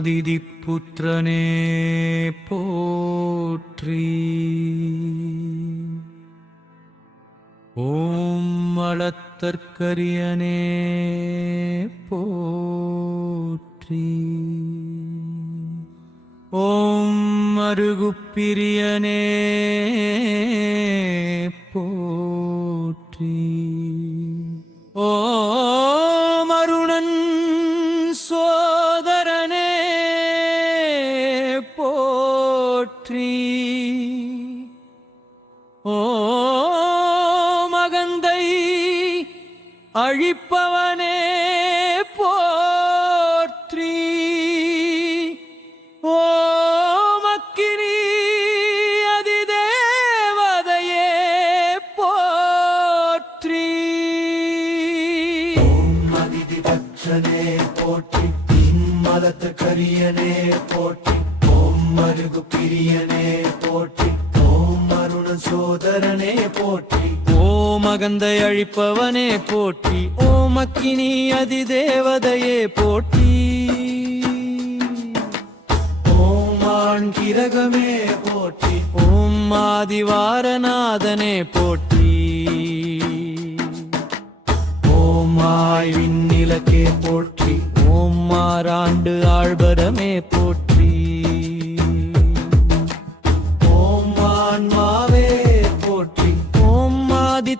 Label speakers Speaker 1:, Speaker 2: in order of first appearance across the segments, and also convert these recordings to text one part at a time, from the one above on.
Speaker 1: அதிதிப்புத்திரனே போற்றி. ஓம் அளத்தற்கரியனே போற்றி. ஓம் அருகுப்பிரியனே சோதரனே போற்றி. ஓ மகந்தை அழிப்பவனே போற்றி. ஓ மக்கினி அதிதேவதையே போற்றி.
Speaker 2: ஓம் ஆண் கிரகமே போற்றி.
Speaker 1: ஓம் ஆதிவாரநாதனே போற்றி.
Speaker 2: ஓம் ஆய்வின் நிலக்கே போற்றி.
Speaker 1: ஓம் மாறாண்டு ஆழ்வரமே போற்றி.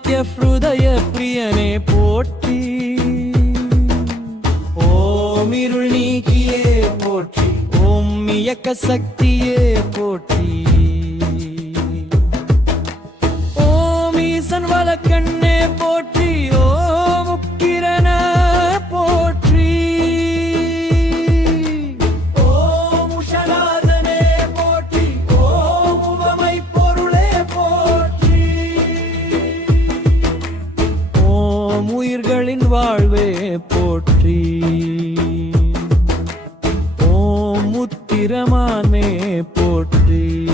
Speaker 1: ஆதித்ய ஹிருதய பிரியனே போற்றி.
Speaker 2: ஓம் இருள் நீக்கியே போற்றி.
Speaker 1: ஓம் இயக்க சக்தியே போற்றி. ஓம் ஈசன் வலக்கண்ணே போற்றி. ஓம் முத்திரமானே போற்றி.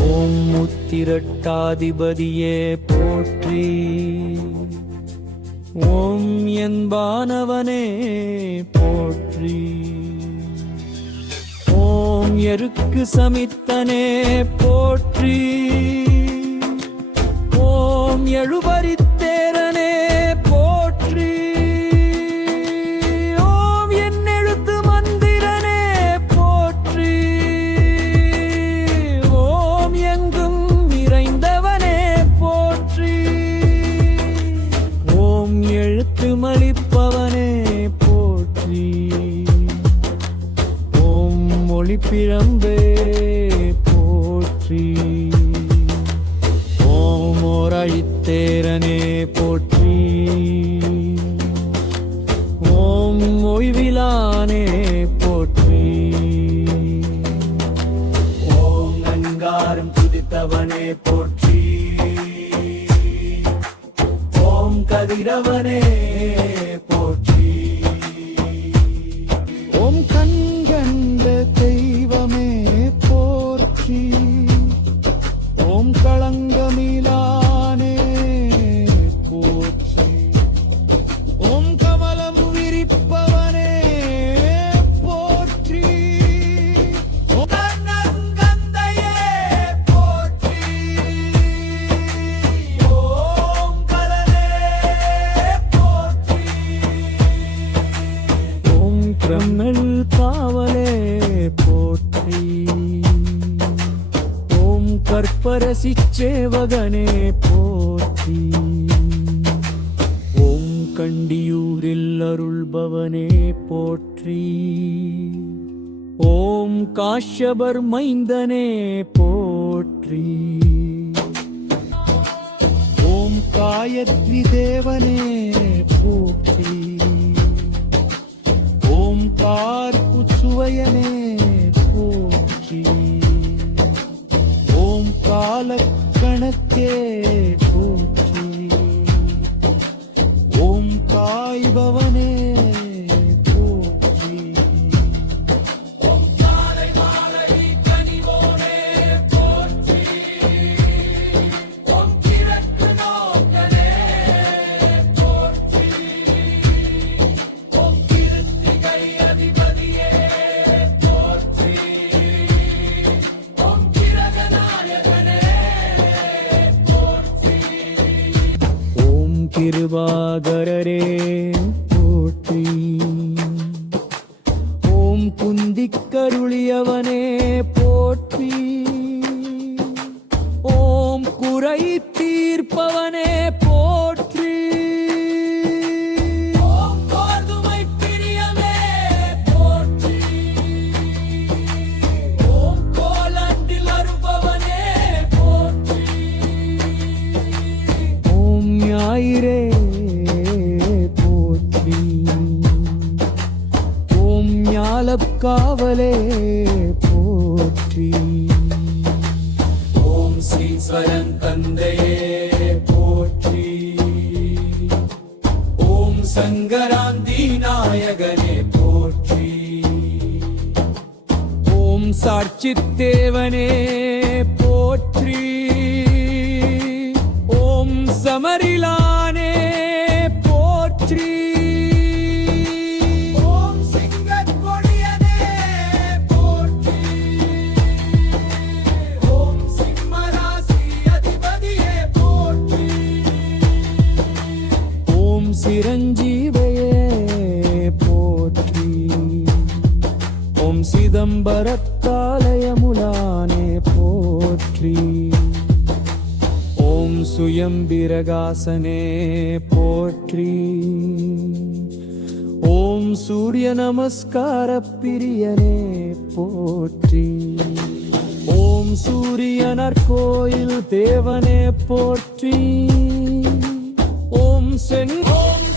Speaker 1: ஓம் முத்திரட்டாதிபதியே போற்றி. ஓம் என்பானவனே போற்றி. ஓம் எருக்கு சமித்தனே போற்றி. ஓம் எழுபரித்தேரனே எழுத்து மலிப்பவனே போற்றி. ஓம் மொழி மொழிப்பிழம்பே போற்றி. ஓம் ஓரழித்தேரனே போற்றி. ஓம் ஓய்விலானே போற்றி.
Speaker 2: ஓம் நன்காரம் துதித்தவனே போற்றி. கதிரவனே
Speaker 1: கற்பரசி சேவகனே போற்றி. ஓம் கண்டியூரில் அருள்பவனே போற்றி. ஓம் காஷ்யபர் மைந்தனே போற்றி. ஓம் காயத்ரி தேவனே திவாகரரே போற்றி. ஓம் குந்திக்கருளியவனே
Speaker 2: சங்கராந்தி நாயகனே போற்றி.
Speaker 1: ஓம் சாட்சி வாசனே போற்றி. ஓம் சூரிய நமஸ்கார பிரியனே போற்றி. ஓம் சூரியனர் கோயில் தேவனே போற்றி. ஓம் சென்
Speaker 2: ஓம்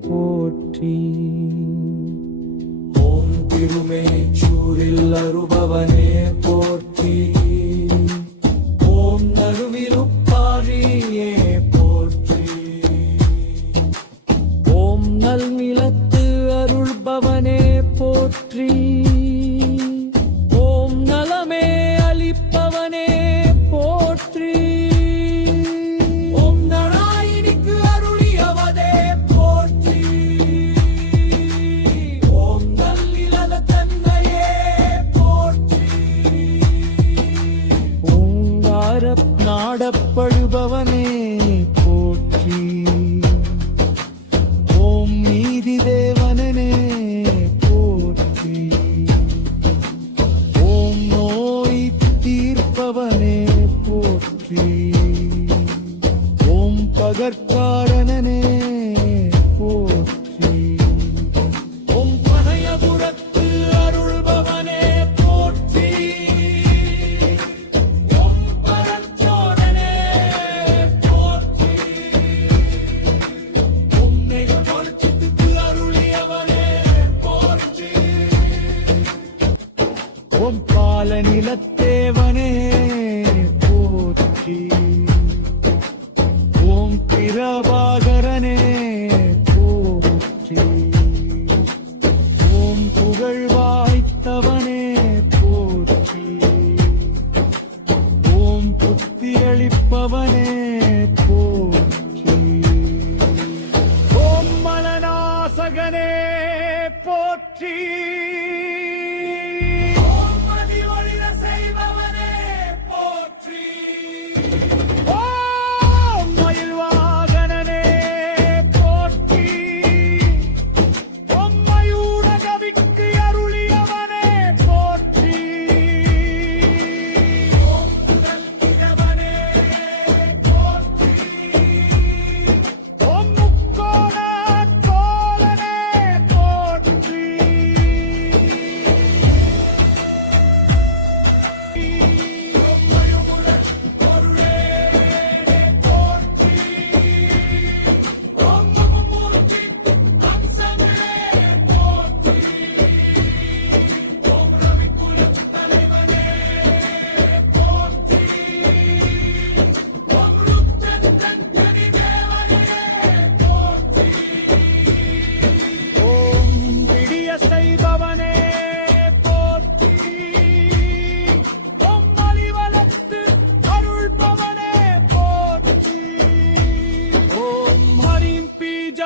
Speaker 2: போற்றி. ஓம் திருமேச்சூரில் அருபவனே போற்றி. ஓம் நருவிருப்பாரியே போற்றி.
Speaker 1: ஓம் நல்நிலத்து அருள்பவனே போற்றி.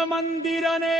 Speaker 1: ಮಂದಿರನೇ